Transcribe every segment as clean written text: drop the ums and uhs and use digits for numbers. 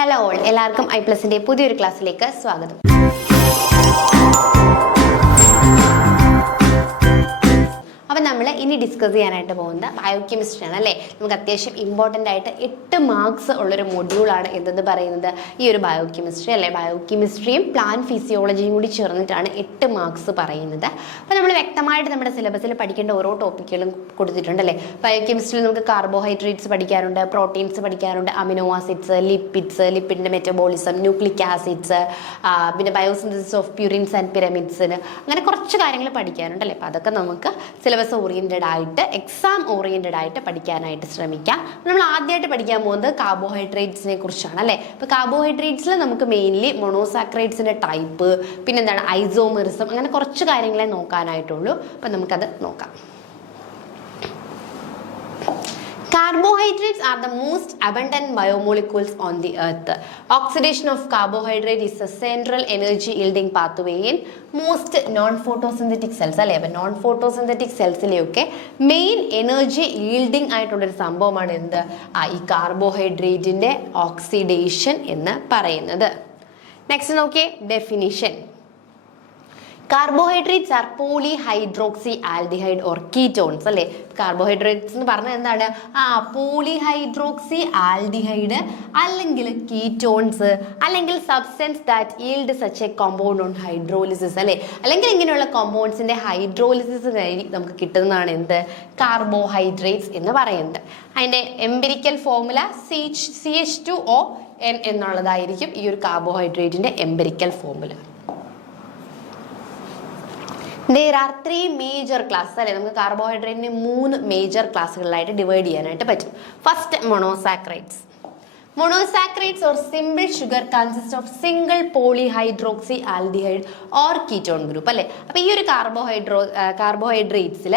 Hello all, എല്ലാവർക്കും ഐ+ന്റെ പുതിയൊരു ക്ലാസ്സിലേക്ക് സ്വാഗതം. അപ്പം നമ്മൾ ഇനി ഡിസ്കസ് ചെയ്യാനായിട്ട് പോകുന്നത് ബയോകെമിസ്ട്രി ആണ് അല്ലേ. നമുക്ക് അത്യാവശ്യം ഇമ്പോർട്ടൻ്റ് ആയിട്ട് 8 മാർക്സ് ഉള്ളൊരു മൊഡ്യൂളാണ് എന്തെന്ന് പറയുന്നത് ഈ ഒരു ബയോകെമിസ്ട്രി അല്ലേ. ബയോകെമിസ്ട്രിയും പ്ലാന്റ് ഫിസിയോളജിയും കൂടി ചേർന്നിട്ടാണ് 8 മാർക്സ് പറയുന്നത്. അപ്പോൾ നമ്മൾ വ്യക്തമായിട്ട് നമ്മുടെ സിലബസിൽ പഠിക്കേണ്ട ഓരോ ടോപ്പിക്കുകളും കൊടുത്തിട്ടുണ്ട് അല്ലേ. ബയോകെമിസ്ട്രിയിൽ നമുക്ക് കാർബോഹൈഡ്രേറ്റ്സ് പഠിക്കാറുണ്ട്, പ്രോട്ടീൻസ് പഠിക്കാറുണ്ട്, അമിനോ ആസിഡ്സ്, ലിപ്പിഡിൻ്റെ മെറ്റബോളിസം, ന്യൂക്ലിക് ആസിഡ്സ്, പിന്നെ ബയോസിന്തസിസ് ഓഫ് പ്യൂരിൻസ് ആൻഡ് പിരമിഡ്സിന്, അങ്ങനെ കുറച്ച് കാര്യങ്ങൾ പഠിക്കാനുണ്ട് അല്ലേ. അപ്പോൾ അതൊക്കെ നമുക്ക് സിലബസ് ഓറിയൻറ്റഡ് ആയിട്ട്, എക്സാം ഓറിയൻറ്റഡ് ആയിട്ട് പഠിക്കാനായിട്ട് ശ്രമിക്കാം. നമ്മൾ ആദ്യമായിട്ട് പഠിക്കാൻ പോകുന്നത് കാർബോഹൈഡ്രേറ്റ്സിനെ കുറിച്ചാണ് അല്ലേ. ഇപ്പോൾ കാർബോഹൈഡ്രേറ്റ്സിൽ നമുക്ക് മെയിൻലി മോണോസാക്രൈഡ്സിൻ്റെ ടൈപ്പ്, പിന്നെന്താണ് ഐസോമെറിസം, അങ്ങനെ കുറച്ച് കാര്യങ്ങളെ നോക്കാനായിട്ടുള്ളൂ. അപ്പം നമുക്കത് നോക്കാം. Carbohydrates are the most abundant biomolecules on the earth. Oxidation of carbohydrate is a central energy yielding pathway in most non-photosynthetic cells അല്ലേ. അപ്പം നോൺ ഫോട്ടോസിന്തറ്റിക് സെൽസിലെയൊക്കെ മെയിൻ എനർജി ഈൽഡിങ് ആയിട്ടുള്ളൊരു സംഭവമാണ് എന്ത്, ഈ കാർബോഹൈഡ്രേറ്റിൻ്റെ ഓക്സിഡേഷൻ എന്ന് പറയുന്നത്. നെക്സ്റ്റ് നോക്കിയേ definition. Carbohydrates are polyhydroxy aldehyde or ketones അല്ലേ. കാർബോഹൈഡ്രേറ്റ്സ് എന്ന് പറഞ്ഞാൽ എന്താണ്, പോളിഹൈഡ്രോക്സി ആൽഡിഹൈഡ് അല്ലെങ്കിൽ കീറ്റോൺസ് അല്ലെങ്കിൽ substance that yield such a compound on hydrolysis അല്ലേ. അല്ലെങ്കിൽ ഇങ്ങനെയുള്ള കോമ്പൗണ്ട്സിന്റെ ഹൈഡ്രോളിസിസ് കഴിഞ്ഞ് നമുക്ക് കിട്ടുന്നതാണ് എന്ത്, കാർബോഹൈഡ്രേറ്റ്സ് എന്ന് പറയുന്നത്. അതിൻ്റെ എംപിരിക്കൽ ഫോർമുല CH2ON എന്നുള്ളതായിരിക്കും ഈ ഒരു കാർബോഹൈഡ്രേറ്റിന്റെ empirical formula. There are 3 major class അല്ലേ. നമുക്ക് കാർബോഹൈഡ്രേറ്റിനെ 3 മേജർ ക്ലാസ്സുകളിലായിട്ട് ഡിവൈഡ് ചെയ്യാനായിട്ട് പറ്റും. First monosaccharides. Monosaccharides or simple sugar consist of single polyhydroxy aldehyde or ketone group അല്ലേ. അപ്പോൾ ഈ ഒരു കാർബോഹൈഡ്രേറ്റ്സിൽ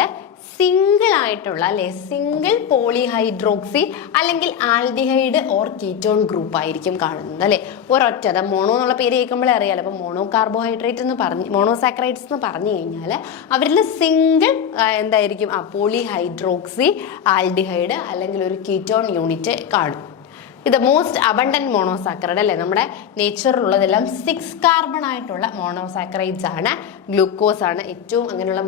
സിംഗിൾ ആയിട്ടുള്ള അല്ലേ, സിംഗിൾ പോളിഹൈഡ്രോക്സി അല്ലെങ്കിൽ ആൽഡിഹൈഡ് ഓർ കീറ്റോൺ ഗ്രൂപ്പ് ആയിരിക്കും കാണുന്നത് അല്ലേ. ഒരൊറ്റ മോണോ എന്നുള്ള പേര് കേൾക്കുമ്പോഴേ അറിയാലോ. അപ്പോൾ മോണോ കാർബോഹൈഡ്രേറ്റ് എന്ന് പറഞ്ഞ് മോണോസാക്രൈഡ്സ് എന്ന് പറഞ്ഞു കഴിഞ്ഞാൽ അവരിൽ സിംഗിൾ എന്തായിരിക്കും, പോളിഹൈഡ്രോക്സി ആൽഡിഹൈഡ് അല്ലെങ്കിൽ ഒരു കീറ്റോൺ യൂണിറ്റ് കാണും. ഇത് മോസ്റ്റ് അബണ്ടന്റ് മോണോസാക്രൈഡ് അല്ലേ. നമ്മുടെ നേച്ചറിലുള്ളതെല്ലാം 6 കാർബൺ ആയിട്ടുള്ള മോണോസാക്രൈഡ്സ് ആണ്. ഗ്ലൂക്കോസ് ആണ് ഏറ്റവും അങ്ങനെയുള്ള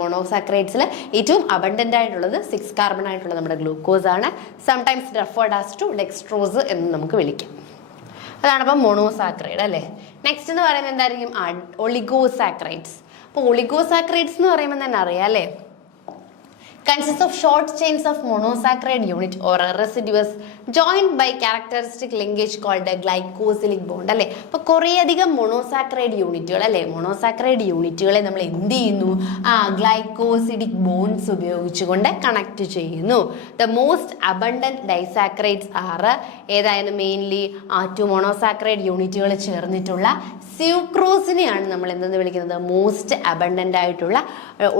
മോണോസാക്രൈഡ്സിൽ ഏറ്റവും അബണ്ടന്റ് ആയിട്ടുള്ളത്. 6 കാർബൺ ആയിട്ടുള്ള നമ്മുടെ ഗ്ലൂക്കോസ് ആണ്. Sometimes referred as to dextrose എന്ന് നമുക്ക് വിളിക്കാം. അതാണ് അപ്പം മോണോസാക്രൈഡ് അല്ലേ. നെക്സ്റ്റ് എന്ന് പറയുന്നത് എന്തായിരിക്കും, ഒളിഗോസാക്രൈഡ്സ്. അപ്പോൾ ഒളിഗോസാക്രൈഡ്സ് എന്ന് പറയുമ്പോൾ തന്നെ അറിയാം അല്ലേ, consists of short chains of monosaccharide unit or a residues joined by characteristic linkage called a glycosylic bond അല്ലേ. അപ്പോൾ കുറേയധികം മോണോസാക്രൈഡ് യൂണിറ്റുകൾ അല്ലേ, മോണോസാക്രൈഡ് യൂണിറ്റുകളെ നമ്മൾ എന്ത് ചെയ്യുന്നു, ഗ്ലൈക്കോസിഡിക് ബോൺസ് ഉപയോഗിച്ചുകൊണ്ട് കണക്ട് ചെയ്യുന്നു. The most abundant disaccharides are ഏതായാലും മെയിൻലി 2 മോണോസാക്രൈഡ് യൂണിറ്റുകൾ ചേർന്നിട്ടുള്ള സ്യൂക്രോസിനെയാണ് നമ്മൾ എന്തെന്ന് വിളിക്കുന്നത്, മോസ്റ്റ് അബണ്ടന്റ് ആയിട്ടുള്ള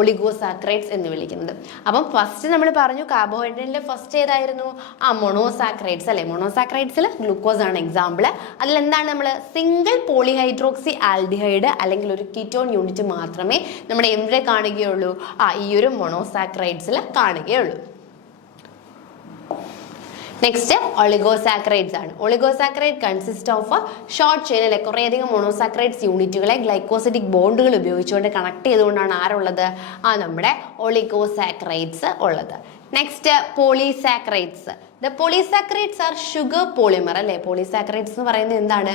ഒളിഗോസാക്രൈഡ്സ് എന്ന് വിളിക്കുന്നത്. അപ്പം ഫസ്റ്റ് നമ്മൾ പറഞ്ഞു കാർബോഹൈഡ്രേറ്റിലെ ഫസ്റ്റ് ഏതായിരുന്നു, മോണോസാക്രൈഡ്സ് അല്ലേ. മോണോസാക്രൈഡ്സിൽ ഗ്ലൂക്കോസ് ആണ് എക്സാമ്പിൾ. അതിലെന്താണ്, നമ്മൾ സിംഗിൾ പോളിഹൈഡ്രോക്സി ആൽഡിഹൈഡ് അല്ലെങ്കിൽ ഒരു കീറ്റോൺ യൂണിറ്റ് മാത്രമേ നമ്മുടെ എവിടെ കാണുകയുള്ളൂ, ഈ ഒരു മോണോസാക്രൈഡ്സിൽ കാണുകയുള്ളൂ. നെക്സ്റ്റ് ഒളിഗോസാക്രൈഡ്സ് ആണ്. ഒളിഗോസാക്രൈഡ് കൺസിസ്റ്റ് ഓഫ് ഷോർട്ട് ചെയിൻ അല്ലെ, കുറേയധികം മോണോസാക്രൈഡ്സ് യൂണിറ്റുകളെ ഗ്ലൈക്കോസിഡിക് ബോണ്ടുകൾ ഉപയോഗിച്ചുകൊണ്ട് കണക്ട് ചെയ്തുകൊണ്ടാണ് ആരുള്ളത്, നമ്മുടെ ഒളിഗോസാക്രൈഡ്സ് ഉള്ളത്. Next polysaccharides. The polysaccharides are sugar polymer അല്ലേ. പോളിസാക്രൈഡ്സ് എന്ന് പറയുന്നത് എന്താണ്,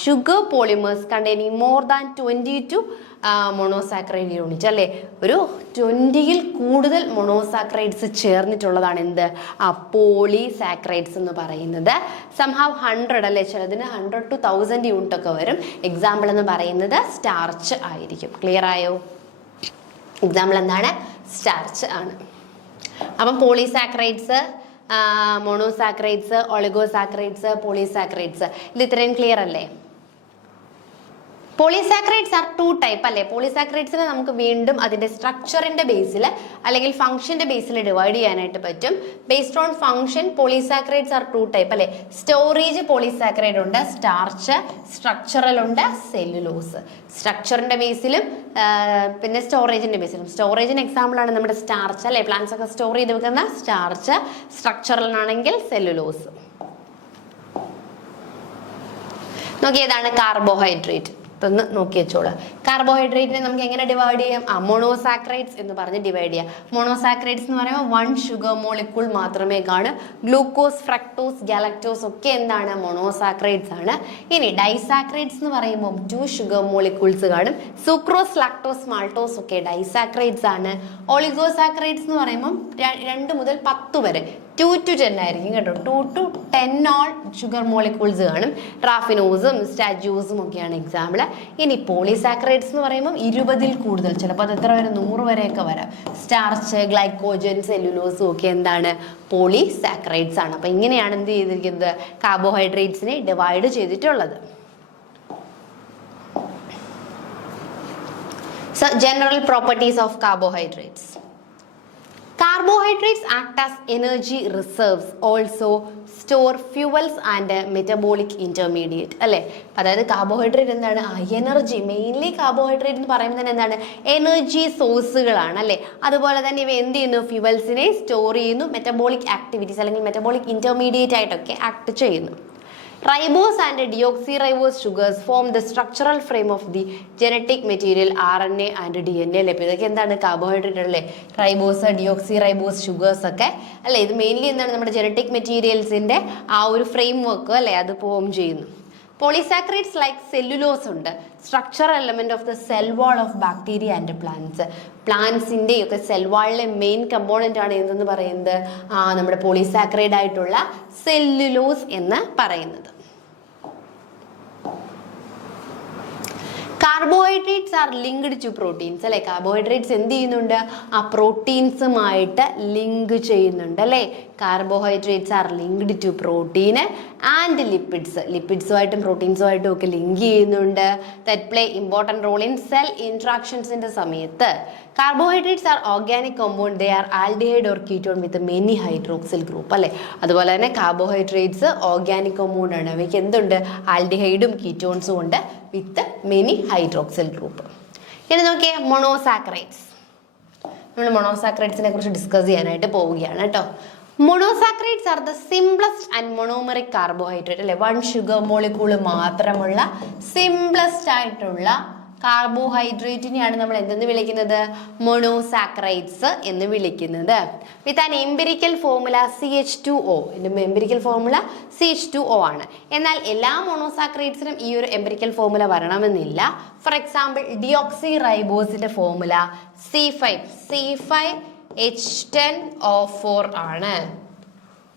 sugar polymers containing more than 22 monosaccharide unit അല്ലേ. ഒരു 20ൽ കൂടുതൽ മോണോസാക്രൈഡ്സ് ചേർന്നിട്ടുള്ളതാണ് എന്ത്, പോളിസാക്രൈഡ്സ് എന്ന് പറയുന്നത്. സംഹാവ് 100 അല്ലേ, ചിലതിന് 100 to 1000 യൂണിറ്റ് ഒക്കെ വരും. എക്സാമ്പിൾ എന്ന് പറയുന്നത് സ്റ്റാർച്ച് ആയിരിക്കും. ക്ലിയർ ആയോ? എക്സാമ്പിൾ എന്താണ്, സ്റ്റാർച്ച് ആണ്. അപ്പം പോളിസാക്രൈഡ്സ്, മോണോസാക്രൈഡ്സ്, ഒളിഗോസാക്രൈഡ്സ്, പോളിസാക്രൈഡ്സ്, ഇത് ഇത്രയും ക്ലിയർ അല്ലേ. പോളിസാക്രൈഡ്സ് ആർ 2 ടൈപ്പ് അല്ലേ. പോളിസാക്രൈഡ്സിനെ നമുക്ക് വീണ്ടും അതിന്റെ സ്ട്രക്ചറിന്റെ ബേസിൽ അല്ലെങ്കിൽ ഫംഗ്ഷന്റെ ബേസിൽ ഡിവൈഡ് ചെയ്യാനായിട്ട് പറ്റും. Based on function polysaccharides are 2 type അല്ലേ. സ്റ്റോറേജ് പോളിസാക്രൈഡ് ഉണ്ട്, സ്റ്റാർച്ച്, സ്ട്രക്ചറൽ ഉണ്ട്, സെല്ലുലോസ്. സ്ട്രക്ചറിന്റെ ബേസിലും പിന്നെ സ്റ്റോറേജിന്റെ ബേസിലും. സ്റ്റോറേജിന് എക്സാമ്പിൾ ആണ് നമ്മുടെ സ്റ്റാർച്ച് അല്ലേ. പ്ലാന്റ്സ് ഒക്കെ സ്റ്റോർ ചെയ്ത് വെക്കുന്ന സ്റ്റാർച്ച്. സ്ട്രക്ചറൽ ആണെങ്കിൽ സെല്ലുലോസ്. നോക്കിയതാണ് കാർബോഹൈഡ്രേറ്റ്. ഇതൊന്ന് നോക്കി വെച്ചോളൂ. കാർബോഹൈഡ്രേറ്റിനെ നമുക്ക് എങ്ങനെ ഡിവൈഡ് ചെയ്യാം? മോണോസാക്രൈഡ്സ് എന്ന് പറഞ്ഞ് ഡിവൈഡ് ചെയ്യാം. മോണോസാക്രൈഡ്സ് എന്ന് പറയുമ്പോൾ 1 ഷുഗർ മോളിക്യൂൾ മാത്രമേ കാണൂ. ഗ്ലൂക്കോസ്, ഫ്രക്ടോസ്, ഗാലക്ടോസ് ഒക്കെ എന്താണ്? മോണോസാക്രൈഡ്സ് ആണ്. ഇനി ഡൈസാക്രൈഡ്സ് എന്ന് പറയുമ്പോൾ 2 ഷുഗർ മോളിക്യൂൾസ് കാണും. സുക്രോസ്, ലാക്ടോസ്, മാൾട്ടോസ് ഒക്കെ ഡൈസാക്രൈഡ്സ് ആണ്. ഒളിഗോസാക്രൈഡ്സ് എന്ന് പറയുമ്പോൾ 2 മുതൽ 10 വരെ 2 to 10 ആയിരിക്കും കേട്ടോ. 2 to 10 ഓൾ ഷുഗർ മോളിക്യൂൾസ് കാണും. റാഫിനോസും സ്റ്റാജ്യൂസും ഒക്കെയാണ് എക്സാമ്പിൾ. ഇനി പോളിസാക്രൈഡ്സ് എന്ന് പറയുമ്പോൾ 20-ൽ കൂടുതൽ, ചിലപ്പോൾ അത് എത്ര വരെ? 100 വരെയൊക്കെ വരാം. സ്റ്റാർച്ച്, ഗ്ലൈക്കോജൻ, സെല്ലുലോസും ഒക്കെ എന്താണ്? പോളിസാക്രൈഡ്സ് ആണ്. അപ്പം ഇങ്ങനെയാണ് എന്ത് ചെയ്തിരിക്കുന്നത്? കാർബോഹൈഡ്രേറ്റ്സിനെ ഡിവൈഡ് ചെയ്തിട്ടുള്ളത്. So, general properties of carbohydrates. Carbohydrates act as energy reserves, also store fuels and metabolic intermediate. അല്ലേ? അതായത് കാർബോഹൈഡ്രേറ്റ് എന്താണ്? എനർജി, മെയിൻലി കാർബോഹൈഡ്രേറ്റ് എന്ന് പറയുമ്പോൾ തന്നെ എന്താണ്? എനർജി സോഴ്സുകളാണ് അല്ലേ? അതുപോലെ തന്നെ ഇവ എന്ത് ചെയ്യുന്നു? ഫ്യൂവൽസിനെ സ്റ്റോർ ചെയ്യുന്നു. മെറ്റബോളിക് ആക്ടിവിറ്റീസ് അല്ലെങ്കിൽ മെറ്റബോളിക് ഇന്റർമീഡിയറ്റ് ആയിട്ടൊക്കെ ആക്ട് ചെയ്യുന്നു. Ribose and deoxyribose sugars form the structural frame of the genetic material RNA and DNA. അല്ലേ? ഇതൊക്കെ എന്താണ്? കാർബോഹൈഡ്രേറ്റ് അല്ലേ? റൈബോസ്, ഡിയോക്സിറൈബോസ് ഷുഗേഴ്സ് ഒക്കെ അല്ലേ? ഇത് മെയിൻലി എന്താണ്? നമ്മുടെ ജനറ്റിക് മെറ്റീരിയൽസിന്റെ ആ ഒരു ഫ്രെയിം വർക്ക് അല്ലേ? അത് ഫോം ചെയ്യുന്നു. പോളിസാക്രൈഡ്സ് ലൈക്ക് സെല്ലുലോസ് ഉണ്ട്. Structural element of the cell wall of bacteria and plants. പ്ലാന്റ്സിന്റെ ഒക്കെ സെൽ വാളിലെ മെയിൻ കമ്പോണന്റ് ആണ് എന്തെന്ന് പറയുന്നത്? നമ്മുടെ പോളിസാക്രൈഡ് ആയിട്ടുള്ള സെല്ലുലോസ് എന്ന് പറയുന്നത്. Carbohydrates are linked to proteins അല്ലേ? കാർബോഹൈഡ്രേറ്റ്സ് എന്ത് ചെയ്യുന്നുണ്ട്? ആ പ്രോട്ടീൻസുമായിട്ട് ലിങ്ക് ചെയ്യുന്നുണ്ട് അല്ലേ? Carbohydrates are linked to protein and lipids. ലിപ്പിഡ്സുമായിട്ടും പ്രോട്ടീൻസുമായിട്ടും ഒക്കെ ലിങ്ക് ചെയ്യുന്നുണ്ട്. That play important role in cell ഇൻട്രാക്ഷൻസിന്റെ സമയത്ത്. Carbohydrates are organic compound. They are aldehyde or ketone with many hydroxyl group അല്ലേ? അതുപോലെ തന്നെ കാർബോഹൈഡ്രേറ്റ്സ് ഓർഗാനിക് കോമ്പൗണ്ട് ആണ്. അവയ്ക്ക് എന്തുണ്ട്? ആൽഡിഹൈഡും കീറ്റോൺസും ഉണ്ട് വിത്ത് മെനി ഹൈഡ്രോക്സിൽ ഗ്രൂപ്പ്. ഇനി നോക്കിയേ മോണോസാക്രൈഡ്സ്. നമ്മൾ മോണോസാക്രൈഡ്സിനെ കുറിച്ച് ഡിസ്കസ് ചെയ്യാനായിട്ട് പോവുകയാണ് കേട്ടോ. Monosaccharides are the simplest and monomeric carbohydrate അല്ലെ? 1 ഷുഗർ മോളിക്യൂൾ മാത്രമുള്ള സിംപ്ലസ്റ്റ് ആയിട്ടുള്ള കാർബോഹൈഡ്രേറ്റിനെയാണ് നമ്മൾ എന്തെന്ന് വിളിക്കുന്നത്? മോണോസാക്രൈഡ്സ് എന്ന് വിളിക്കുന്നത്. With an empirical formula CH2O. ഇതിന്റെ എംപിരിക്കൽ ഫോർമുല CH2O ആണ്. എന്നാൽ എല്ലാ മോണോസാക്രൈഡ്സിനും ഈ ഒരു എംപിരിക്കൽ ഫോർമുല വരണമെന്നില്ല. ഫോർ എക്സാമ്പിൾ ഡിയോക്സി റൈബോസിന്റെ ഫോർമുല C5H10O4 ആണ്.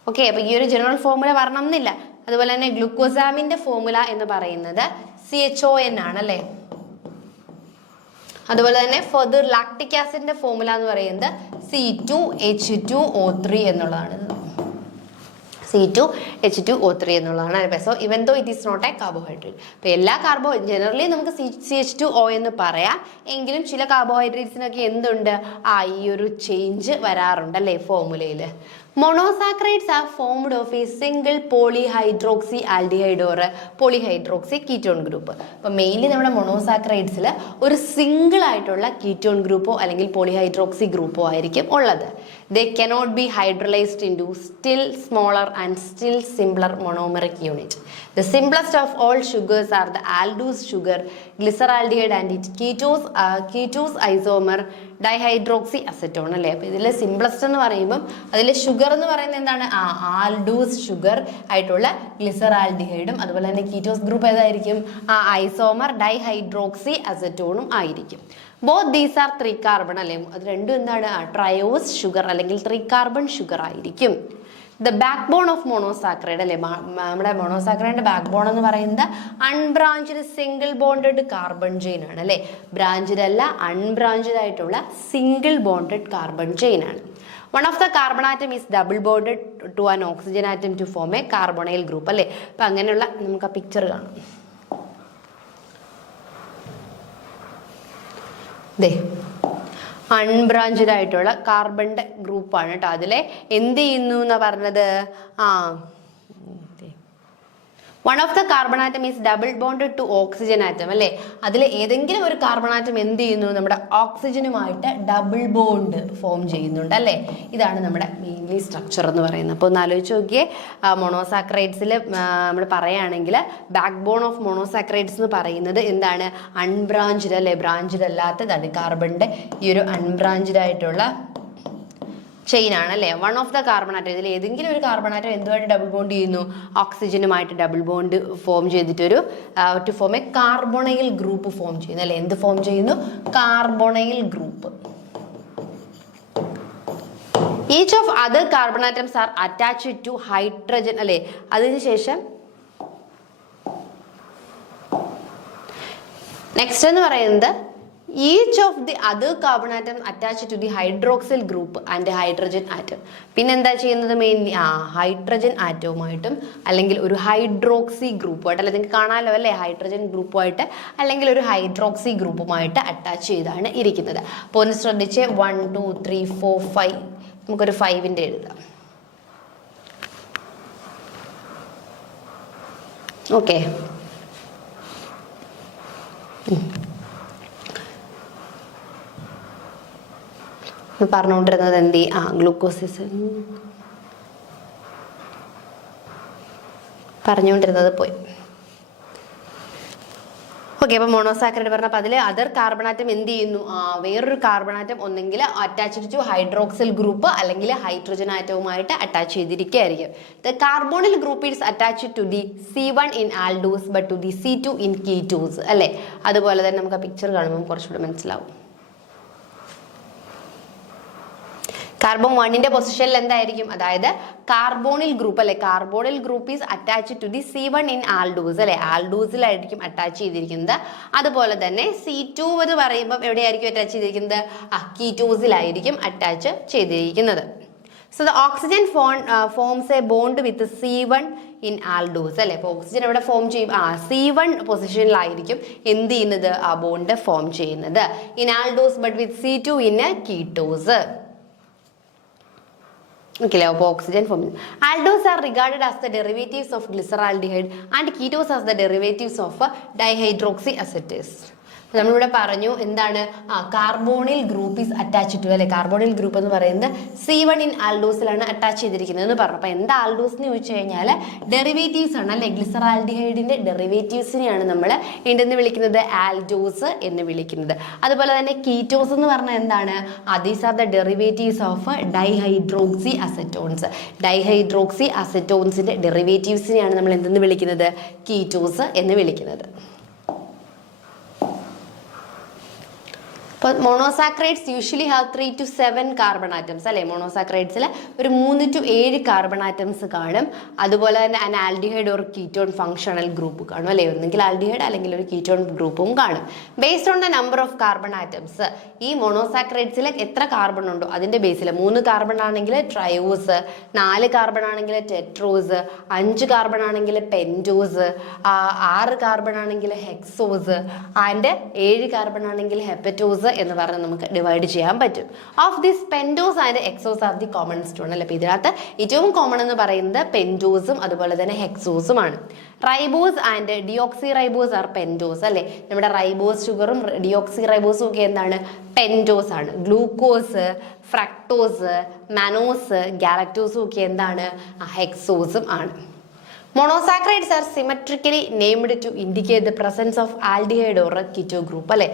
ഓക്കെ, അപ്പൊ ഈ ഒരു ജനറൽ ഫോർമുല വരണം എന്നില്ല. അതുപോലെ തന്നെ ഗ്ലൂക്കോസാമിന്റെ ഫോർമുല എന്ന് പറയുന്നത് CHON ആണ് അല്ലേ? അതുപോലെ തന്നെ ഫർദർ ലാക്ടിക് ആസിഡിന്റെ ഫോർമുല എന്ന് പറയുന്നത് C2H2O3 എന്നുള്ളതാണ്. C2H2O3 എന്നുള്ളതാണ്. So even though it is not a carbohydrate. അപ്പോൾ എല്ലാ ജനറലി നമുക്ക് CH2O എന്ന് പറയാം. എങ്കിലും ചില കാർബോഹൈഡ്രേറ്റ്സിനൊക്കെ എന്തുണ്ട്? ഈ ഒരു ചേഞ്ച് വരാറുണ്ട് അല്ലേ ഫോർമുലയിൽ. Monosaccharides are formed of a single polyhydroxy aldehyde or polyhydroxy ketone group. അപ്പോൾ മെയിൻലി നമ്മുടെ മോണോസാക്രൈഡ്സിൽ ഒരു സിംഗിൾ ആയിട്ടുള്ള കീറ്റോൺ ഗ്രൂപ്പോ അല്ലെങ്കിൽ പോളിഹൈഡ്രോക്സി ഗ്രൂപ്പോ ആയിരിക്കും ഉള്ളത്. They cannot be hydrolyzed into still smaller and still simpler monomeric unit. The simplest of all sugars are the aldose sugar, glyceraldehyde and its ketose isomer dihydroxy acetone അല്ലേ? അപ്പോൾ ഇതിൽ simplest എന്ന് പറയുമ്പം അതിൽ sugar എന്ന് പറയുന്നത് എന്താണ്? ആൽഡൂസ് ഷുഗർ ആയിട്ടുള്ള ഗ്ലിസറാൽഡിഹൈഡും അതുപോലെ തന്നെ കീറ്റോസ് ഗ്രൂപ്പ് ഏതായിരിക്കും? ഐസോമർ ഡൈഹൈഡ്രോക്സി അസറ്റോണും ആയിരിക്കും. ബോത്ത് ദീസ് ആർ 3 കാർബൺ അല്ലേ? അത് രണ്ടും എന്താണ്? ട്രയോസ് ഷുഗർ അല്ലെങ്കിൽ 3 കാർബൺ ഷുഗർ ആയിരിക്കും. The backbone of monosaccharide അല്ലേ? നമ്മുടെ മോണോസാക്രൈഡിന്റെ ബാക്ക് ബോൺ എന്ന് പറയുന്നത് unbranched single bonded carbon chain ആണ് അല്ലേ? ബ്രാഞ്ച്ഡ് അല്ല, അൺബ്രാഞ്ച്ഡ് ആയിട്ടുള്ള സിംഗിൾ ബോണ്ടഡ് കാർബൺ ചെയിൻ ആണ്. One of the carbon atom is double bonded to an oxygen atom to form a carbonyl group അല്ലേ? അപ്പം അങ്ങനെയുള്ള നമുക്ക് ആ പിക്ചർ കാണാം. അൺബ്രാഞ്ച്ഡ് ആയിട്ടുള്ള കാർബണിന്റെ ഗ്രൂപ്പാണ് കേട്ടോ. അതിലെ എന്ത് ചെയ്യുന്നു എന്നാ പറഞ്ഞത്? One of the carbon atom is double bonded to oxygen atom അല്ലേ. അതിൽ ഏതെങ്കിലും ഒരു കാർബൺ ആറ്റം എന്ത് ചെയ്യുന്നു, നമ്മുടെ ഓക്സിജനുമായിട്ട് ഡബിൾ ബോണ്ട് ഫോം ചെയ്യുന്നുണ്ട് അല്ലേ. ഇതാണ് നമ്മുടെ മെയിൻലി സ്ട്രക്ചർ എന്ന് പറയുന്നത്. അപ്പോൾ ഒന്ന് ആലോചിച്ച് നോക്കിയേ, മോണോസാക്രൈഡ്സിൽ നമ്മൾ പറയുകയാണെങ്കിൽ ബാക്ക് ബോൺ ഓഫ് മോണോസാക്രൈഡ്സ് എന്ന് പറയുന്നത് എന്താണ്, അൺബ്രാഞ്ച്ഡ് അല്ലേ, ബ്രാഞ്ച്ഡ് അല്ലാത്തതാണ് കാർബണിന്റെ ഈ ഒരു അൺബ്രാഞ്ച്ഡ് ആയിട്ടുള്ള ചെയിൻ ആണ് അല്ലേ. One of the carbon atom, ഇതിൽ ഏതെങ്കിലും ഒരു കാർബൺ ആറ്റം എന്തുമായിട്ട് ഡബിൾ ബോണ്ട് ചെയ്യുന്നു, ഓക്സിജനുമായിട്ട് ഡബിൾ ബോണ്ട് ഫോം ചെയ്തിട്ടൊരു to form a carbonyl group form ചെയ്യുന്നു അല്ലെ. എന്ത് ഫോം ചെയ്യുന്നു, carbonyl group. Each of other carbon atoms are attached to hydrogen അല്ലെ. അതിനുശേഷം നെക്സ്റ്റ് എന്ന് പറയുന്നത് each of the other carbon atom attached to the hydroxyl group and hydrogen atom. പിന്നെ എന്താ ചെയ്യുന്നത്, മെയിൻലി ഹൈഡ്രജൻ ആറ്റവുമായിട്ടും അല്ലെങ്കിൽ ഒരു ഹൈഡ്രോക്സി ഗ്രൂപ്പുമായിട്ട് അല്ലെ, നിങ്ങൾക്ക് കാണാമല്ലോ അല്ലേ, ഹൈഡ്രജൻ ഗ്രൂപ്പുമായിട്ട് അല്ലെങ്കിൽ ഒരു ഹൈഡ്രോക്സി ഗ്രൂപ്പുമായിട്ട് അറ്റാച്ച് ചെയ്താണ് ഇരിക്കുന്നത്. അപ്പോൾ ഒന്ന് ശ്രദ്ധിച്ച് 1 2 3 4 5 നമുക്കൊരു 5ന്റെ എഴുതാം. ഓക്കെ, പറഞ്ഞുകൊണ്ടിരുന്നത് എന്ത് ഗ്ലൂക്കോസിസ് പറഞ്ഞുകൊണ്ടിരുന്നത് പോയി. ഓക്കെ, അപ്പോൾ മോണോസാക്കറൈഡ് പറഞ്ഞപ്പോൾ അതിൽ അതർ കാർബൺ ആറ്റം എന്ത് ചെയ്യുന്നു, വേറൊരു കാർബൺ ആറ്റം ഒന്നെങ്കിൽ അറ്റാച്ച്ഡ് ടു ഹൈഡ്രോക്സിൽ ഗ്രൂപ്പ് അല്ലെങ്കിൽ ഹൈഡ്രജൻ ആറ്റവുമായിട്ട് അറ്റാച്ച് ചെയ്തിരിക്കുകയായിരിക്കും. The carbonyl group is attached to the C1 in aldose but to the C2 in ketose അല്ലേ. അതുപോലെ തന്നെ നമുക്ക് ആ പിക്ചർ കാണുമ്പോൾ കുറച്ചുകൂടെ മനസ്സിലാവും. കാർബൺ 1ന്റെ പൊസിഷനിൽ എന്തായിരിക്കും, അതായത് കാർബോണിൽ ഗ്രൂപ്പ് അല്ലെ, carbonyl group is attached to the C1 in aldose അല്ലെ, ആൽഡോസിലായിരിക്കും അറ്റാച്ച് ചെയ്തിരിക്കുന്നത്. അതുപോലെ തന്നെ C2 എന്ന് പറയുമ്പോൾ എവിടെയായിരിക്കും അറ്റാച്ച് ചെയ്തിരിക്കുന്നത്, കീറ്റോസിലായിരിക്കും അറ്റാച്ച് ചെയ്തിരിക്കുന്നത്. So the oxygen forms A bond with C1 in aldose അല്ലെ. അപ്പോൾ ഓക്സിജൻ എവിടെ ഫോം ചെയ്യും, C1 പൊസിഷനിലായിരിക്കും എന്ത് ചെയ്യുന്നത്, ആ ബോണ്ട് ഫോം ചെയ്യുന്നത്. In aldose but with C2 in ketose. Okay, oxygen formation. Aldones are regarded as the derivatives of glyceraldehyde and ketones as the derivatives of dihydroxyacetase. നമ്മളിവിടെ പറഞ്ഞു എന്താണ്, carbonyl group is attach to അല്ലെ, carbonyl group എന്ന് പറയുന്നത് C1 in ആൽഡോസിലാണ് attach ചെയ്തിരിക്കുന്നത് എന്ന് പറഞ്ഞു. അപ്പോൾ എന്താ ആൽഡോസ് എന്ന് ചോദിച്ചു കഴിഞ്ഞാൽ ഡെറിവേറ്റീവ്സ് ആണ് അല്ലെ, ഗ്ലിസറാൽഡിഹൈഡിന്റെ ഡെറിവേറ്റീവ്സിനെയാണ് നമ്മൾ എന്തെന്ന് വിളിക്കുന്നത്, ആൽഡോസ് എന്ന് വിളിക്കുന്നത്. അതുപോലെ തന്നെ കീറ്റോസ് എന്ന് പറഞ്ഞാൽ എന്താണ്, these are the derivatives of dihydroxy acetones. Dihydroxy അസറ്റോൺസിന്റെ ഡെറിവേറ്റീവ്സിനെയാണ് നമ്മൾ എന്തെന്ന് വിളിക്കുന്നത്, കീറ്റോസ് എന്ന് വിളിക്കുന്നത്. അപ്പോൾ monosaccharides usually have 3 to 7 carbon atoms അല്ലേ. മോണോസാക്രൈഡ്സിൽ ഒരു 3 to 7 കാർബൺ ആറ്റംസ് കാണും. അതുപോലെ തന്നെ an aldehyde or ketone functional group കാണും അല്ലേ, ഒന്നെങ്കിൽ ആൽഡിഹൈഡ് അല്ലെങ്കിൽ ഒരു കീറ്റോൺ ഗ്രൂപ്പും കാണും. Based on the number of carbon atoms, ഈ മോണോസാക്രൈഡ്സിൽ എത്ര കാർബൺ ഉണ്ടോ അതിന്റെ ബേസിൽ 3 കാർബൺ ആണെങ്കിൽ ട്രയോസ്, 4 കാർബൺ ആണെങ്കിൽ ടെട്രോസ്, 5 കാർബൺ ആണെങ്കിൽ പെൻറ്റോസ്, 6 കാർബൺ ആണെങ്കിൽ ഹെക്സോസ് ആൻഡ് 7 കാർബൺ ആണെങ്കിൽ ഹെപ്പറ്റോസ് എന്ന് പറഞ്ഞ് നമുക്ക് ഡിവൈഡ് ചെയ്യാൻ പറ്റും. Of this pentose and hexose are the commonest one അല്ലെ. അപ്പോൾ ഇതിനകത്ത് ഏറ്റവും കോമൺ എന്ന് പറയുന്നത് പെൻറ്റോസും അതുപോലെ തന്നെ ഹെക്സോസുമാണ്. Ribose and deoxy ribose are pentose അല്ലെ. നമ്മുടെ റൈബോസ് ഷുഗറും ഡിയോക്സി റൈബോസും ഒക്കെ എന്താണ്, പെൻറ്റോസ് ആണ്. ഗ്ലൂക്കോസ്, ഫ്രക്ടോസ്, മാനോസ്, ഗാലക്ടോസും ഒക്കെ എന്താണ്, ഹെക്സോസും ആണ്. Monosaccharides are symmetrically named to indicate the presence of aldehyde or a keto group അല്ലെ.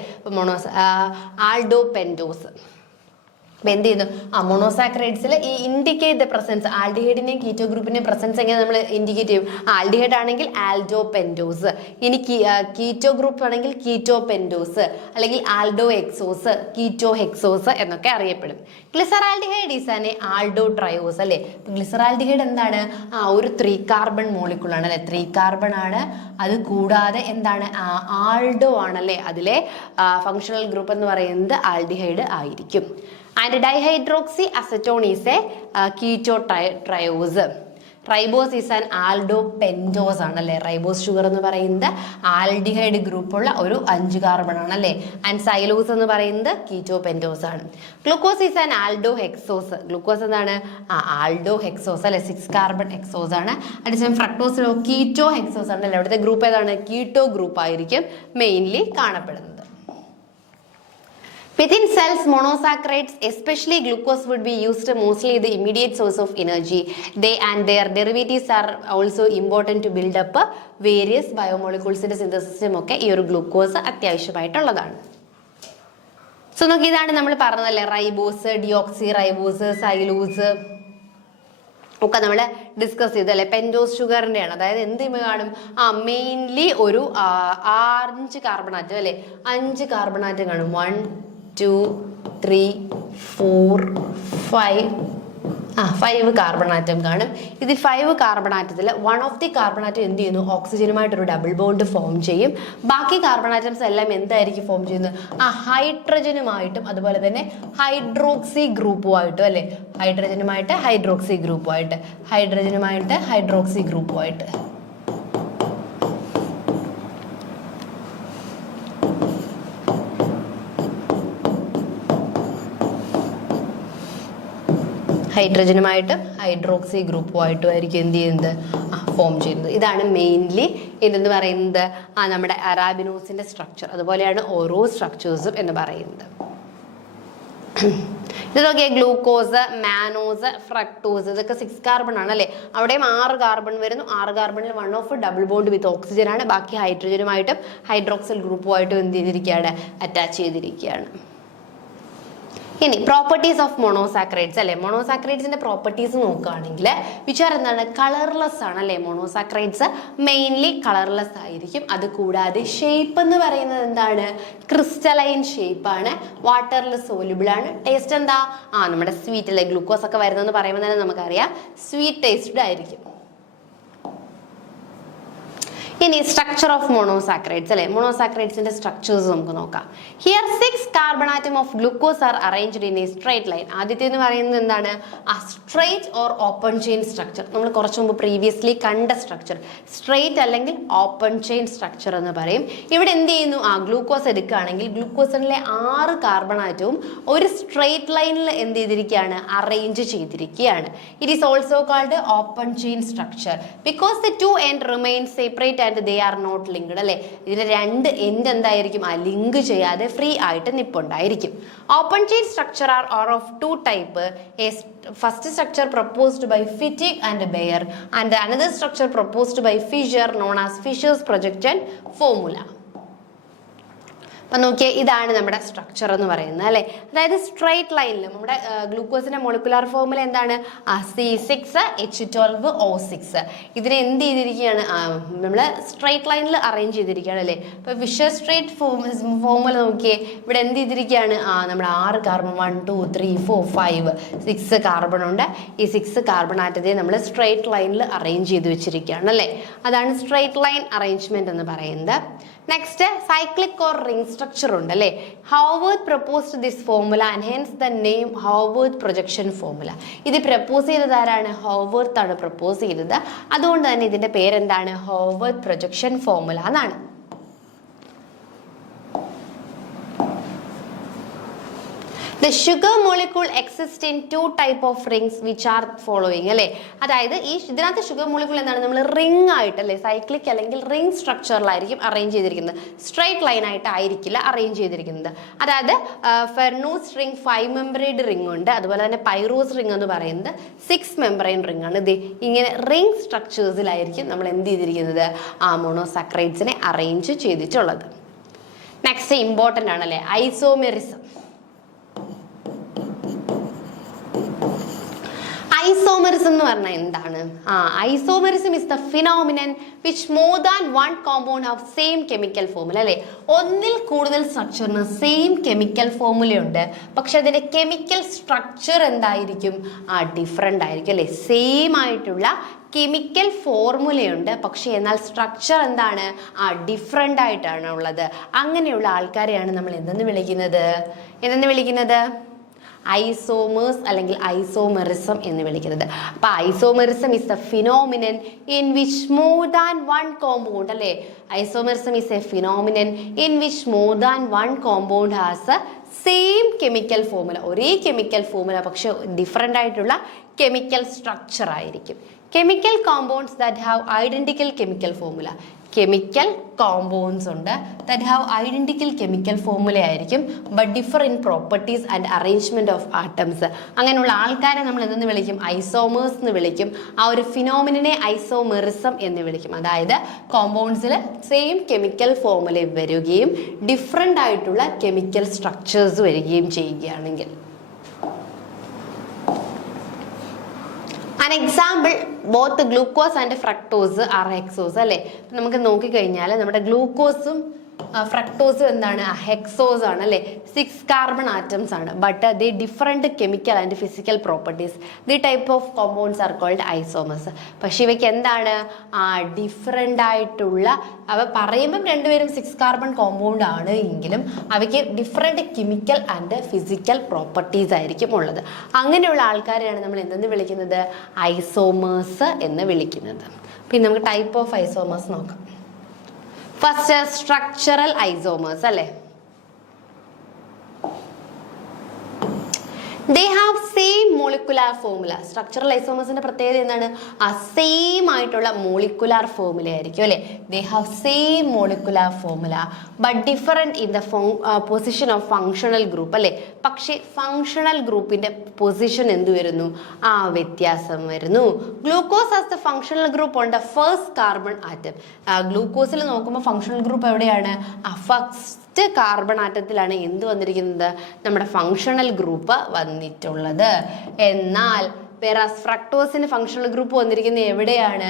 ആൽഡോപെൻറ്റോസ് എന്ത് ചെയ്യുന്നു, മോണോസാക്രൈഡ്സിൽ ഈ ഇൻഡിക്കേറ്റ് ദ പ്രസൻസ്, ആൽഡിഹൈഡിന്റെയും കീറ്റോ ഗ്രൂപ്പിന്റെയും പ്രസൻസ് എങ്ങനെ നമ്മൾ ഇൻഡിക്കേറ്റ് ചെയ്യും, ആൽഡിഹൈഡ് ആണെങ്കിൽ ആൽഡോപെൻറ്റോസ്, ഇനി കീറ്റോ ഗ്രൂപ്പ് ആണെങ്കിൽ കീറ്റോപെൻറ്റോസ് അല്ലെങ്കിൽ ആൽഡോ എക്സോസ്, കീറ്റോ ഹെക്സോസ് എന്നൊക്കെ അറിയപ്പെടും. ഗ്ലിസറാൽഡിഹൈഡ് ഈസ് ആൻ ആൽഡോ ട്രയോസ് അല്ലേ. ഗ്ലിസറാൽഡിഹൈഡ് എന്താണ്, ഒരു 3 കാർബൺ മോളിക്യൂൾ ആണ് അല്ലെ, 3 കാർബൺ ആണ്. അത് കൂടാതെ എന്താണ്, ആൽഡോ ആണല്ലേ, അതിലെ ഫങ്ഷണൽ ഗ്രൂപ്പ് എന്ന് പറയുന്നത് ആൽഡിഹൈഡ് ആയിരിക്കും. And dihydroxy acetone is A keto triose. Ribose is an Aldo pentose ആണ് അല്ലേ. റൈബോസ് ഷുഗർ എന്ന് പറയുന്നത് ആൽഡിഹൈഡ് ഗ്രൂപ്പുള്ള ഒരു 5 കാർബൺ ആണ് അല്ലേ. ആൻഡ് സൈലോസ് എന്ന് പറയുന്നത് കീറ്റോ പെൻറ്റോസ് ആണ്. Glucose is an Aldo hexose. Glucose എന്താണ്? ആൽഡോ ഹെക്സോസ് അല്ലെ, 6 കാർബൺ ഹെക്സോസ് ആണ്. അതേസമയം ഫ്രക്ടോസിലോ കീറ്റോ ഹെക്സോസ് ആണ് അല്ലേ. അവിടുത്തെ ഗ്രൂപ്പ് ഏതാണ്? കീറ്റോ ഗ്രൂപ്പ് ആയിരിക്കും മെയിൻലി കാണപ്പെടുന്നത്. Within cells, monosaccharides, especially glucose, would be used mostly the immediate source of energy. They and their derivatives are also important to build up various biomolecules in the synthesis. ഒക്കെ ഈ ഒരു glucose അത്യാവശ്യമായിട്ടുള്ളതാണ്. So നോക്കി, ഇതാണ് നമ്മൾ പറഞ്ഞതല്ലേ, ribose, deoxy ribose, സൈലൂസ് ഒക്കെ നമ്മൾ discuss ചെയ്തല്ലേ. പെൻറ്റോസ് ഷുഗറിൻ്റെയാണ്. അതായത് എന്ത് കാണും? മെയിൻലി ഒരു 5 കാർബൺ ആറ്റം അല്ലേ, 5 കാർബൺ ആറ്റം കാണും. 1 2 3 4 5 കാർബൺ ആറ്റം കാണും. ഇതിൽ 5 കാർബൺ ആറ്റത്തിൽ 1 ഓഫ് ദി കാർബൺ ആറ്റം എന്ത് ചെയ്യുന്നു? ഓക്സിജനുമായിട്ടൊരു ഡബിൾ ബോണ്ട് ഫോം ചെയ്യും. ബാക്കി കാർബൺ ആറ്റംസ് എല്ലാം എന്തായിരിക്കും ഫോം ചെയ്യുന്നത്? ഹൈഡ്രജനുമായിട്ടും അതുപോലെ തന്നെ ഹൈഡ്രോക്സി ഗ്രൂപ്പുമായിട്ടും അല്ലേ. ഹൈഡ്രജനുമായിട്ട് ഹൈഡ്രോക്സി ഗ്രൂപ്പുമായിട്ട്, ഹൈഡ്രജനുമായിട്ട് ഹൈഡ്രോക്സി ഗ്രൂപ്പുമായിട്ട്. ഹൈഡ്രജനുമായിട്ടും ഹൈഡ്രോക്സി ഗ്രൂപ്പുമായിട്ടും ആയിരിക്കും എന്ത് ചെയ്യുന്നത്? ഫോം ചെയ്യുന്നത്. ഇതാണ് മെയിൻലി ഇതെന്ന് പറയുന്നത് നമ്മുടെ അറാബിനോസിന്റെ സ്ട്രക്ചർ. അതുപോലെയാണ് ഓരോ സ്ട്രക്ചേഴ്സും എന്ന് പറയുന്നത്. ഇത് നോക്കിയാൽ ഗ്ലൂക്കോസ്, മാനോസ്, ഫ്രക്ടോസ് ഇതൊക്കെ 6 കാർബൺ ആണ് അല്ലേ. അവിടെയും 6 കാർബൺ വരുന്നു. 6 കാർബണിൽ 1 of double bond with oxygen ആണ്. ബാക്കി ഹൈഡ്രജനുമായിട്ടും ഹൈഡ്രോക്സിൽ ഗ്രൂപ്പുമായിട്ടും എന്ത് ചെയ്തിരിക്കുകയാണ്? അറ്റാച്ച് ചെയ്തിരിക്കുകയാണ്. ഇനി പ്രോപ്പർട്ടീസ് ഓഫ് മോണോസാക്രൈഡ്സ് അല്ലെ. മോണോസാക്രൈഡ്സിന്റെ പ്രോപ്പർട്ടീസ് നോക്കുകയാണെങ്കിൽ വിച്ചാർ എന്താണ്? കളർലെസ് ആണ് അല്ലെ. മോണോസാക്രൈഡ്സ് മെയിൻലി കളർലെസ് ആയിരിക്കും. അത് കൂടാതെ ഷേപ്പ് എന്ന് പറയുന്നത് എന്താണ്? ക്രിസ്റ്റലൈൻ ഷേപ്പ് ആണ്. വാട്ടറിൽ സോലുബിൾ ആണ്. ടേസ്റ്റ് എന്താ? നമ്മുടെ സ്വീറ്റ് അല്ലെ. ഗ്ലൂക്കോസ് ഒക്കെ വരുന്നതെന്ന് പറയുമ്പോൾ തന്നെ നമുക്കറിയാം സ്വീറ്റ് ടേസ്റ്റഡ് ആയിരിക്കും. ഇനി സ്ട്രക്ചർ ഓഫ് മോണോസാക്രൈഡ്സ് അല്ലെ. മോണോസാക്രൈഡ്സിന്റെ സ്ട്രക്ചേഴ്സ് നമുക്ക് നോക്കാം. Here 6 carbon atom of glucose R arranged in A straight line. ആദ്യത്തെ എന്ന് പറയുന്നത് എന്താണ്? Straight or open chain structure. നമ്മൾ കുറച്ച് മുമ്പ് പ്രീവിയസ്ലി കണ്ട സ്ട്രക്ചർ സ്ട്രൈറ്റ് അല്ലെങ്കിൽ ഓപ്പൺ ചെയിൻ സ്ട്രക്ചർ എന്ന് പറയും. ഇവിടെ എന്ത് ചെയ്യുന്നു? ഗ്ലൂക്കോസ് എടുക്കുകയാണെങ്കിൽ ഗ്ലൂക്കോസിലെ 6 കാർബൺ ആറ്റവും ഒരു സ്ട്രൈറ്റ് ലൈനിൽ എന്ത് ചെയ്തിരിക്കുകയാണ്? അറേഞ്ച് ചെയ്തിരിക്കുകയാണ്. It is also called open chain structure because the 2 end remain separate and they are not linked അല്ലെ. ഇതിന്റെ 2 എൻഡ് എന്തായിരിക്കും? ലിങ്ക് ചെയ്യാതെ ഫ്രീ ആയിട്ട് നിപ്പുണ്ടായിരിക്കും. Open chain structure are of 2 type. First structure proposed by Fittig and Baeyer and another structure proposed by Fischer known as Fischer's projected formula. അപ്പം നോക്കിയാൽ ഇതാണ് നമ്മുടെ സ്ട്രക്ചർ എന്ന് പറയുന്നത് അല്ലേ. അതായത് സ്ട്രൈറ്റ് ലൈനിൽ നമ്മുടെ ഗ്ലൂക്കോസിന്റെ മോളിക്കുലാർ ഫോർമുല എന്താണ്? C6H12O6. ഇതിനെ എന്ത് ചെയ്തിരിക്കുകയാണ്? നമ്മൾ സ്ട്രൈറ്റ് ലൈനിൽ അറേഞ്ച് ചെയ്തിരിക്കുകയാണ് അല്ലേ. ഇപ്പൊ ഫിഷർ സ്ട്രൈറ്റ് ഫോർമുല നോക്കിയേ. ഇവിടെ എന്ത് ചെയ്തിരിക്കുകയാണ്? നമ്മുടെ 6 കാർബൺ 1 2 3 4 5 6 കാർബൺ ഉണ്ട്. ഈ 6 കാർബൺ ആറ്റത്തെ നമ്മൾ സ്ട്രൈറ്റ് ലൈനിൽ അറേഞ്ച് ചെയ്ത് വെച്ചിരിക്കുകയാണ് അല്ലേ. അതാണ് സ്ട്രൈറ്റ് ലൈൻ അറേഞ്ച്മെന്റ് എന്ന് പറയുന്നത്. Next cyclic or ring structure ഉണ്ട് അല്ലേ. Haworth proposed this formula and hence the name Haworth projection formula. ഇത് പ്രപ്പോസ് ചെയ്തത് ആരാണ്? ഹോവർത്ത് ആണ് പ്രപ്പോസ് ചെയ്തത്. അതുകൊണ്ട് തന്നെ ഇതിന്റെ പേരെന്താണ്? ഹോവർത്ത് പ്രൊജക്ഷൻ ഫോർമുല എന്നാണ്. The sugar molecule exists in 2 type of rings which are following അല്ലേ. അതായത് ഇതിനകത്ത് ഷുഗർ മോളിക്യൂൾ എന്താണ്? നമ്മൾ റിംഗ് ആയിട്ട് അല്ലേ, സൈക്ലിക് അല്ലെങ്കിൽ റിംഗ് സ്ട്രക്ചറിലായിരിക്കും അറേഞ്ച് ചെയ്തിരിക്കുന്നത്. സ്ട്രൈറ്റ് ലൈൻ ആയിട്ട് ആയിരിക്കില്ല അറേഞ്ച് ചെയ്തിരിക്കുന്നത്. അതായത് ഫെർനോസ് റിംഗ് 5 മെമ്പറൈഡ് റിംഗ് ഉണ്ട്. അതുപോലെ തന്നെ പൈറോസ് റിംഗ് എന്ന് പറയുന്നത് 6 മെമ്പറൈൻ റിംഗ് ആണ്. ഇത് ഇങ്ങനെ റിംഗ് സ്ട്രക്ചേഴ്സിലായിരിക്കും നമ്മൾ എന്ത് ചെയ്തിരിക്കുന്നത്? മോണോസാക്രൈഡ്സിനെ അറേഞ്ച് ചെയ്തിട്ടുള്ളത്. നെക്സ്റ്റ് ഇമ്പോർട്ടൻ്റ് ആണല്ലേ, ഐസോമെറിസം. ഐസോമെറിസം എന്ന് പറഞ്ഞാൽ എന്താണ്? Isomerism is the phenomenon which more than 1 compound have same chemical formula അല്ലേ. ഒന്നിൽ കൂടുതൽ സ്ട്രക്ചറിന് സെയിം കെമിക്കൽ ഫോർമുലയുണ്ട്, പക്ഷെ അതിന്റെ കെമിക്കൽ സ്ട്രക്ചർ എന്തായിരിക്കും? ഡിഫറെൻ്റ് ആയിരിക്കും അല്ലേ. സെയിം ആയിട്ടുള്ള കെമിക്കൽ ഫോർമുലയുണ്ട്, പക്ഷെ എന്നാൽ സ്ട്രക്ചർ എന്താണ്? ഡിഫറെൻ്റ് ആയിട്ടാണ് ഉള്ളത്. അങ്ങനെയുള്ള ആൾക്കാരെയാണ് നമ്മൾ എന്തെന്ന് വിളിക്കുന്നത്? ഐസോമേഴ്സ് അല്ലെങ്കിൽ ഐസോമെറിസം എന്ന് വിളിക്കുന്നത്. അപ്പൊ isomerism is a phenomenon in which more than one compound അല്ലേ. Isomerism is a phenomenon in which more than one compound has a same chemical formula, ഒരേ കെമിക്കൽ ഫോർമുല പക്ഷെ ഡിഫറെൻ്റ് ആയിട്ടുള്ള കെമിക്കൽ സ്ട്രക്ചർ ആയിരിക്കും. Chemical compounds that have identical chemical formula, chemical compounds ഉണ്ട് that have identical chemical formula ആയിരിക്കും, but differ in properties and arrangement of atoms. അങ്ങനെയുള്ള ആൾക്കാരെ നമ്മൾ എന്തെന്ന് വിളിക്കും? ഐസോമേഴ്സ് എന്ന് വിളിക്കും. ആ ഒരു ഫിനോമിനെ ഐസോമെറിസം എന്ന് വിളിക്കും. അതായത് കോമ്പൗണ്ട്സിൽ സെയിം കെമിക്കൽ ഫോർമുല വരികയും ഡിഫറെൻ്റ് ആയിട്ടുള്ള കെമിക്കൽ സ്ട്രക്ചേഴ്സ് വരികയും ചെയ്യുകയാണെങ്കിൽ. An example, both glucose and fructose are hexose അല്ലേ. നമുക്ക് നോക്കിക്കഴിഞ്ഞാൽ നമ്മുടെ ഗ്ലൂക്കോസും ഫ്രക്ടോസും എന്താണ്? ഹെക്സോസ് ആണ് അല്ലേ. 6 കാർബൺ ആറ്റംസ് ആണ്. But the different chemical and physical properties. The type of compounds are called isomers. പക്ഷെ ഇവയ്ക്ക് എന്താണ്? ഡിഫറെൻ്റ് ആയിട്ടുള്ള, അവ പറയുമ്പം രണ്ടുപേരും 6 കാർബൺ കോമ്പൗണ്ട് ആണ് എങ്കിലും അവയ്ക്ക് different chemical and physical properties ആയിരിക്കും ഉള്ളത്. അങ്ങനെയുള്ള ആൾക്കാരെയാണ് നമ്മൾ എന്തെന്ന് വിളിക്കുന്നത്? ഐസോമേഴ്സ് എന്ന് വിളിക്കുന്നത്. പിന്നെ നമുക്ക് ടൈപ്പ് ഓഫ് ഐസോമേഴ്സ് നോക്കാം. ഫസ്റ്റ് സ്ട്രക്ചറൽ ഐസോമേഴ്സ് അല്ലേ. They have same molecular formula. Structural ഐസോമേഴ്സിന്റെ പ്രത്യേകത എന്താണ്? സെയിം ആയിട്ടുള്ള മോളിക്കുലാർ ഫോർമുല ആയിരിക്കും അല്ലെ. They have same molecular formula but different in the position of functional group അല്ലെ. പക്ഷേ ഫങ്ഷണൽ ഗ്രൂപ്പിന്റെ പൊസിഷൻ എന്ത് വരുന്നു? വ്യത്യാസം വരുന്നു. Glucose as the functional group on the first carbon atom. ഗ്ലൂക്കോസിൽ നോക്കുമ്പോൾ ഫങ്ഷണൽ ഗ്രൂപ്പ് എവിടെയാണ്? ഫസ്റ്റ് കാർബൺ ആറ്റത്തിലാണ് എന്ത് വന്നിരിക്കുന്നത്? നമ്മുടെ ഫങ്ഷണൽ ഗ്രൂപ്പ് വന്നിട്ടുള്ളത്. എന്നാൽ ഫ്രക്ടോസിന് ഫങ്ഷണൽ ഗ്രൂപ്പ് വന്നിരിക്കുന്നത് എവിടെയാണ്?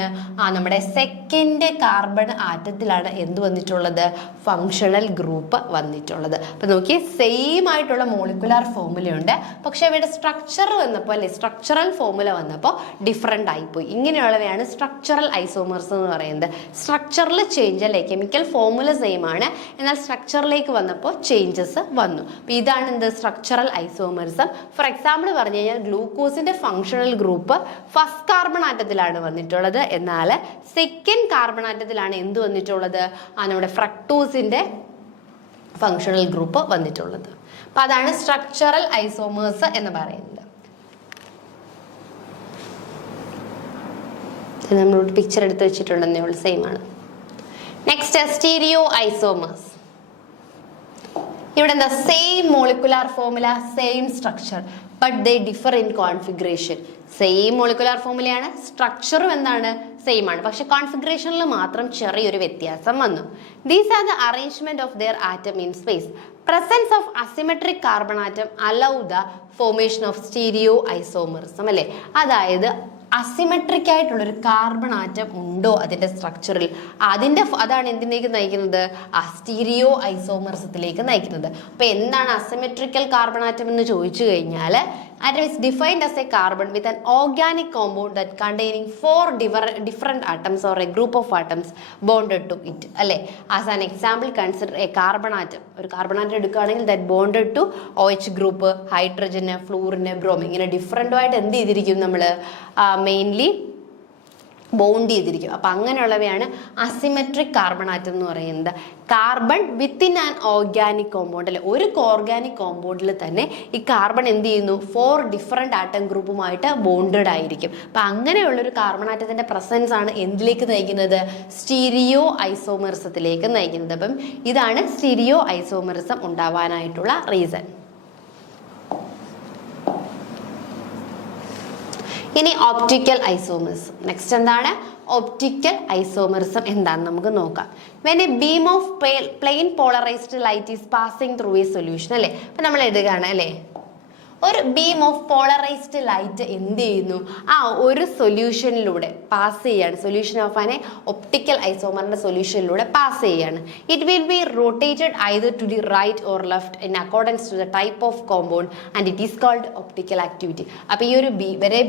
നമ്മുടെ സെക്കൻഡ് കാർബൺ ആറ്റത്തിലാണ് എന്ത് വന്നിട്ടുള്ളത്? ഫങ്ഷണൽ ഗ്രൂപ്പ് വന്നിട്ടുള്ളത്. അപ്പൊ നോക്കി, സെയിം ആയിട്ടുള്ള മോളിക്കുലാർ ഫോർമുല ഉണ്ട്, പക്ഷെ അവയുടെ സ്ട്രക്ചർ വന്നപ്പോൾ അല്ലെ, സ്ട്രക്ചറൽ ഫോർമുല വന്നപ്പോൾ ഡിഫറെൻ്റ് ആയിപ്പോയി. ഇങ്ങനെയുള്ളവയാണ് സ്ട്രക്ചറൽ ഐസോമേഴ്സ് എന്ന് പറയുന്നത്. സ്ട്രക്ചറിൽ ചേഞ്ച് അല്ലെ, കെമിക്കൽ ഫോർമുല സെയിം ആണ്, എന്നാൽ സ്ട്രക്ചറിലേക്ക് വന്നപ്പോൾ ചേഞ്ചസ് വന്നു. അപ്പൊ ഇതാണ് എന്ത്? സ്ട്രക്ചറൽ ഐസോമേഴ്സം. ഫോർ എക്സാമ്പിൾ പറഞ്ഞു കഴിഞ്ഞാൽ ഗ്ലൂക്കോസിന്റെ ഫങ്ഷൻ ഗ്രൂപ്പ് ഫസ്റ്റ് കാർബൺ ആറ്റത്തിലാണ് വന്നിട്ടുള്ളത്, എന്നാൽ സെക്കൻഡ് കാർബൺ ആറ്റത്തിലാണ് എന്ത് വന്നിട്ടുള്ളത്? നമ്മുടെ ഫ്രക്ടോസിന്റെ ഫങ്ഷണൽ ഗ്രൂപ്പ് വന്നിട്ടുള്ളത്. അപ്പൊ അതാണ് സ്ട്രക്ചറൽ ഐസോമേഴ്സ് എന്ന് പറയുന്നത്. നമ്മളൊരു പിക്ചർ എടുത്ത് വെച്ചിട്ടുണ്ടെന്നേ ഉള്ളൂ, സെയിം ആണ്. Next stereo isomers. ഇവിടെ എന്താ? Same molecular formula, same structure, but they differ in configuration. Same molecular ഫോർമുലയാണ്, സ്ട്രക്ചറും എന്താണ്? സെയിം ആണ്, പക്ഷെ കോൺഫിഗറേഷനിൽ മാത്രം ചെറിയൊരു വ്യത്യാസം വന്നു. These are the arrangement of their atom in space. Presence of asymmetric carbon atom allow the formation of stereo isomerism അല്ലെ. അതായത് അസിമെട്രിക് ആയിട്ടുള്ളൊരു കാർബൺ ആറ്റം ഉണ്ടോ അതിന്റെ സ്ട്രക്ചറിൽ, അതാണ് എന്തിലേക്ക് നയിക്കുന്നത്? സ്റ്റീരിയോ ഐസോമറിസത്തിലേക്ക് നയിക്കുന്നത്. അപ്പൊ എന്താണ് അസിമെട്രിക്കൽ കാർബൺ ആറ്റം എന്ന് ചോദിച്ചു കഴിഞ്ഞാൽ, atom is defined as a carbon with an organic compound that containing 4 different atoms or a group of atoms bonded to it അല്ലേ. As an example, consider a carbon atom. ഒരു carbon atom എടുക്കുകയാണെങ്കിൽ that bonded to OH group, hydrogen, fluorine, bromine, ഇങ്ങനെ different ആയിട്ട് എന്ത് ചെയ്തിരിക്കും? നമ്മൾ mainly bond ചെയ്തിരിക്കും. അപ്പം അങ്ങനെയുള്ളവയാണ് അസിമെട്രിക് കാർബൺ ആറ്റം എന്ന് പറയുന്നത്. Carbon within an organic compound അല്ലെ, ഒരു ഓർഗാനിക് കോമ്പൗണ്ടിൽ തന്നെ ഈ കാർബൺ എന്ത് ചെയ്യുന്നു? 4 ഡിഫറെൻ്റ് ആറ്റം ഗ്രൂപ്പുമായിട്ട് ബോണ്ടഡ് ആയിരിക്കും. അപ്പം അങ്ങനെയുള്ളൊരു കാർബൺ ആറ്റത്തിൻ്റെ പ്രസൻസ് ആണ് എന്തിലേക്ക് നയിക്കുന്നത്? സ്റ്റീരിയോ ഐസോമറിസത്തിലേക്ക് നയിക്കുന്നത്. അപ്പം ഇതാണ് സ്റ്റീരിയോ ഐസോമറിസം ഉണ്ടാവാനായിട്ടുള്ള റീസൺ. ഇനി ഓപ്റ്റിക്കൽ ഐസോമറിസം. നെക്സ്റ്റ് എന്താണ്? ഒപ്റ്റിക്കൽ ഐസോമറിസം എന്താണെന്ന് നമുക്ക് നോക്കാം. When A beam of plane polarised light is passing through a solution അല്ലേ. അപ്പം നമ്മൾ എഴുതുകയാണ് അല്ലേ, ഒരു ബീം ഓഫ് പോളറൈസ്ഡ് ലൈറ്റ് എന്ത് ചെയ്യുന്നു? ഒരു സൊല്യൂഷനിലൂടെ പാസ് ചെയ്യാണ്, സൊല്യൂഷൻ ഓഫ് ആനെ ഒപ്റ്റിക്കൽ ഐസോമറിന്റെ സൊല്യൂഷനിലൂടെ പാസ് ചെയ്യാണ്. It will be rotated either to the right or left in accordance to the type of compound and it is called optical activity. അപ്പോൾ ഈ ഒരു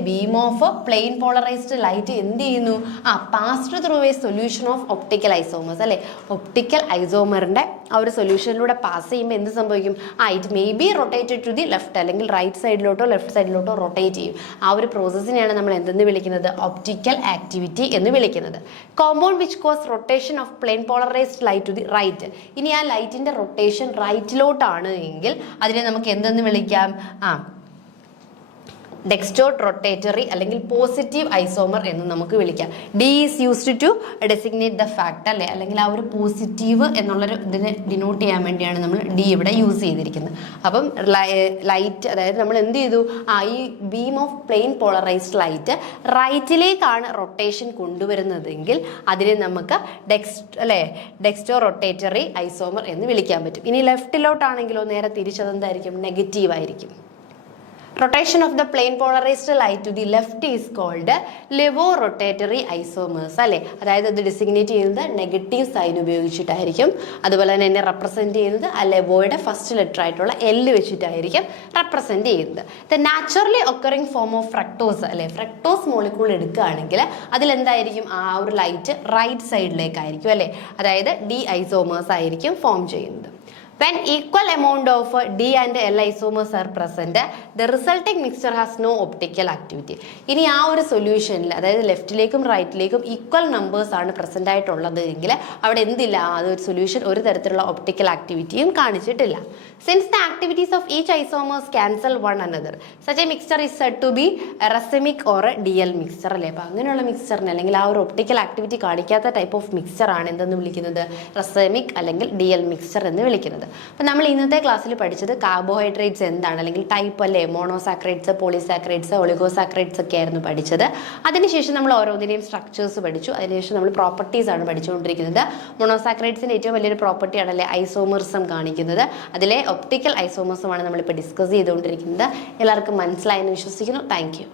beam of plane polarised light എന്ത് ചെയ്യുന്നു? Passed through a solution of optical isomers അല്ലെ. Optical ഐസോമറിന്റെ ആ ഒരു സൊല്യൂഷനിലൂടെ പാസ് ചെയ്യുമ്പോൾ എന്ത് സംഭവിക്കും? It may be rotated to the left, അല്ലെങ്കിൽ റൈറ്റ് സൈഡിലോട്ടോ ലെഫ്റ്റ് സൈഡിലോട്ടോ റൊട്ടേറ്റ് ചെയ്യും. ആ ഒരു പ്രോസസ്സിനെയാണ് നമ്മൾ എന്തെന്ന് വിളിക്കുന്നത്? ഒപ്റ്റിക്കൽ ആക്ടിവിറ്റി എന്ന് വിളിക്കുന്നത്. Compound which cause rotation of plane polarised light to the right. ഇനി ആ ലൈറ്റിന്റെ റൊട്ടേഷൻ റൈറ്റിലോട്ടാണ് എങ്കിൽ അതിനെ നമുക്ക് എന്തെന്ന് വിളിക്കാം? ഡെക്സ്റ്റോർഡ് റൊട്ടേറ്ററി അല്ലെങ്കിൽ പോസിറ്റീവ് ഐസോമർ എന്ന് നമുക്ക് വിളിക്കാം. D is used to designate the fact അല്ലെ, അല്ലെങ്കിൽ ആ ഒരു പോസിറ്റീവ് എന്നുള്ളൊരു ഇതിനെ ഡിനോട്ട് ചെയ്യാൻ വേണ്ടിയാണ് നമ്മൾ ഡി ഇവിടെ യൂസ് ചെയ്തിരിക്കുന്നത്. അപ്പം ലൈറ്റ്, അതായത് നമ്മൾ എന്ത് ചെയ്തു? ഈ beam of plane polarised light റൈറ്റിലേക്കാണ് റൊട്ടേഷൻ കൊണ്ടുവരുന്നതെങ്കിൽ അതിനെ നമുക്ക് ഡെക്സ്റ്റോ റൊട്ടേറ്ററി ഐസോമർ എന്ന് വിളിക്കാൻ പറ്റും. ഇനി ലെഫ്റ്റിലോട്ടാണെങ്കിലോ നേരെ തിരിച്ചതെന്തായിരിക്കും? നെഗറ്റീവ് ആയിരിക്കും. Rotation of the plane polarized light to the left is called levorotatory isomers അല്ലേ. അതായത് ഇത് ഡിസിഗ്നേറ്റ് ചെയ്യുന്നത് നെഗറ്റീവ് സൈൻ ഉപയോഗിച്ചിട്ടായിരിക്കും. അതുപോലെ തന്നെ റെപ്രസെന്റ് ചെയ്യുന്നത് ആ ലെവോയുടെ ഫസ്റ്റ് ലെറ്റർ ആയിട്ടുള്ള എൽ വെച്ചിട്ടായിരിക്കും റെപ്രസെന്റ് ചെയ്യുന്നത്. The naturally occurring form of fructose അല്ലെ. ഫ്രക്ടോസ് മോളിക്യൂൾ എടുക്കുകയാണെങ്കിൽ അതിലെന്തായിരിക്കും? ആ ഒരു ലൈറ്റ് റൈറ്റ് സൈഡിലേക്കായിരിക്കും അല്ലേ. അതായത് ഡി ഐസോമേഴ്സ് ആയിരിക്കും ഫോം ചെയ്യുന്നത്. When equal amount of D and L isomers are present, the resulting mixture has no optical activity. ഇനി ആ ഒരു സൊല്യൂഷനിൽ, അതായത് ലെഫ്റ്റിലേക്കും റൈറ്റിലേക്കും ഈക്വൽ നമ്പേഴ്സ് ആണ് പ്രസന്റ് ആയിട്ടുള്ളത് എങ്കിൽ അവിടെ എന്തില്ല? അതൊരു സൊല്യൂഷൻ ഒരു തരത്തിലുള്ള ഒപ്റ്റിക്കൽ ആക്ടിവിറ്റിയും കാണിച്ചിട്ടില്ല. Since the activities of each isomers cancel one another, such a mixture is said to be a racemic or a DL mixture അല്ലേ. അപ്പോൾ അങ്ങനെയുള്ള മിക്സ്ചറിന്, അല്ലെങ്കിൽ ആ ഒരു ഒപ്റ്റിക്കൽ ആക്ടിവിറ്റി കാണിക്കാത്ത ടൈപ്പ് ഓഫ് മിക്സ്ചർ ആണ് എന്തെന്ന് വിളിക്കുന്നത്? റസമിക് അല്ലെങ്കിൽ DL മിക്സ്ചർ എന്ന് വിളിക്കുന്നത്. അപ്പം നമ്മൾ ഇന്നത്തെ ക്ലാസ്സിൽ പഠിച്ചത് കാർബോഹൈഡ്രേറ്റ്സ് എന്താണ്, അല്ലെങ്കിൽ ടൈപ്പ് അല്ലേ, മോണോസാക്രൈഡ്സ്, പോളിസാക്രൈഡ്സ്, ഒളിഗോസാക്രൈഡ്സ് ഒക്കെ ആയിരുന്നു പഠിച്ചത്. അതിനുശേഷം നമ്മൾ ഓരോന്നിനെയും സ്ട്രക്ചേഴ്സ് പഠിച്ചു. അതിനുശേഷം നമ്മൾ പ്രോപ്പർട്ടീസ് ആണ് പഠിച്ചുകൊണ്ടിരിക്കുന്നത്. മോണോസാക്രൈഡ്സിൻ്റെ ഏറ്റവും വലിയൊരു പ്രോപ്പർട്ടി ആണല്ലേ ഐസോമർസം കാണിക്കുന്നത്. അതിലെ ഒപ്റ്റിക്കൽ ഐസോമർസമാണ് നമ്മളിപ്പോൾ ഡിസ്കസ് ചെയ്തുകൊണ്ടിരിക്കുന്നത്. എല്ലാവർക്കും മനസ്സിലായെന്ന് വിശ്വസിക്കുന്നു. Thank you.